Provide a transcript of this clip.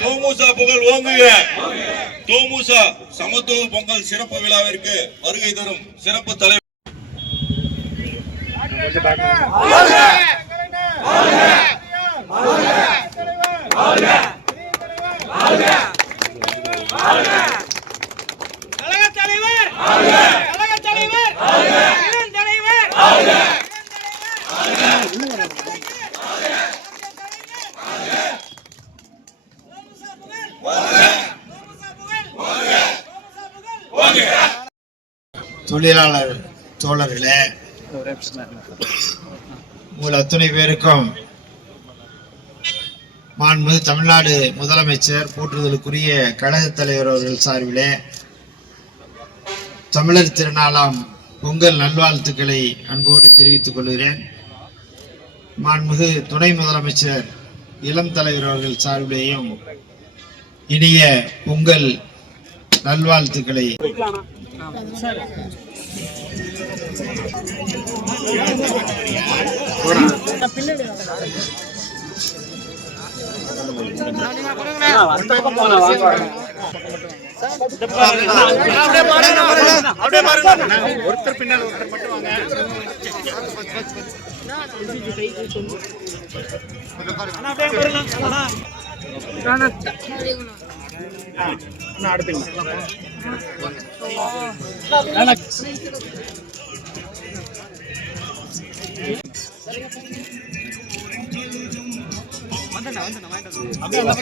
தோமுசா புகழ் ஓங்குக. சமத்துவ பொங்கல் சிறப்பு விழாவிற்கு வருகை தரும் சிறப்பு தலைவர். தொழிலாளர் தோழர்களே உங்கள் அத்தனை பேருக்கும் மாண்புமிகு தமிழ்நாடு முதலமைச்சர் போற்றுதலுக்குரிய கழகத் தலைவர் அவர்கள் சார்பிலே தமிழர் திருநாளாம் பொங்கல் நல்வாழ்த்துக்களை அன்போடு தெரிவித்துக் கொள்கிறேன். மாண்புமிகு துணை முதலமைச்சர் இளம் தலைவர் அவர்கள் சார்பிலேயும் இனிய பொங்கல் நல்வாழ்த்துக்களை. ஒருத்தர் பின்னால் ஒருத்தர் மட்டும் வாங்க వందన్నా వందన్నా